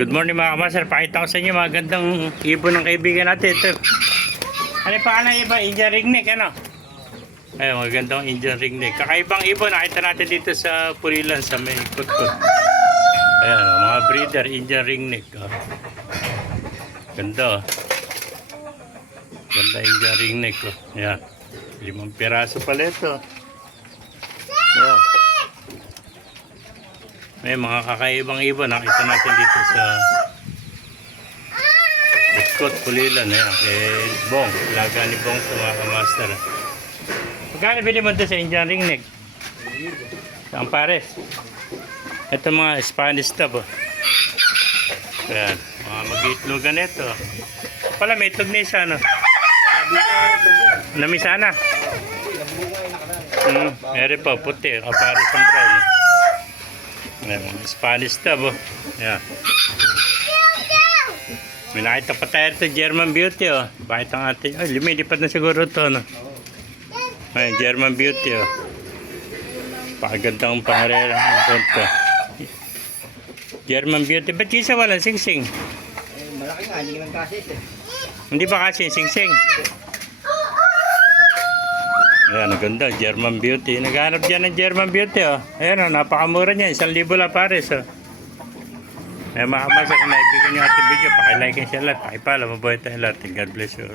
Good morning mga kamaster. Pakita ko sa inyo mga gandang ibon ng kaibigan natin. Ito. Ano pa ka na iba? Indian ringneck ano? Ayun, mga gandang Indian ringneck. Kakaibang ibon. Nakita natin dito sa Pulilan sa may kutkot. Ayan, mga breeder Indian ringneck. Oh. Ganda. Ganda Indian ringneck. Oh. Ayan. 5 piraso pala ito. Ayan. May mga kakaibang ibon nakita natin dito sa Iskot, Pulilan. Ayan, kay Bong. Laga ni Bong ito mga kamaster. Magkano bili mo ito sa Indian ringneck? Ang pares. Ito mga Spanish tab. Oh. Ayan, mga mag-iitlogan ito. Pala may itlog na isa, no? Namisana. Meron pa, puti. Kapares ang brown. Ayan, Spanish tab. Oh. Ayan. May nakita pa tayo ito, German Beauty. Oh. Bakit ang ating... Ay, lumilipad na siguro ito. No? Ayan, German Beauty. Oh. Pakagandang pangarera ng punto. German Beauty. Ba't isa walang singsing? Malaki nga, hindi lang kasi eh. Hindi ba kasi singsing? Ayan, ang ganda. German Beauty. Naghanap dyan ng German Beauty. Oh. Ayan, oh, napakamura niya. 1,000 lang pares. Oh. Ayan, mga kamasa, kung naibigan nyo ating video, pakilike and share lahat. Pakipala, mabuhay tayo lahat. God bless you.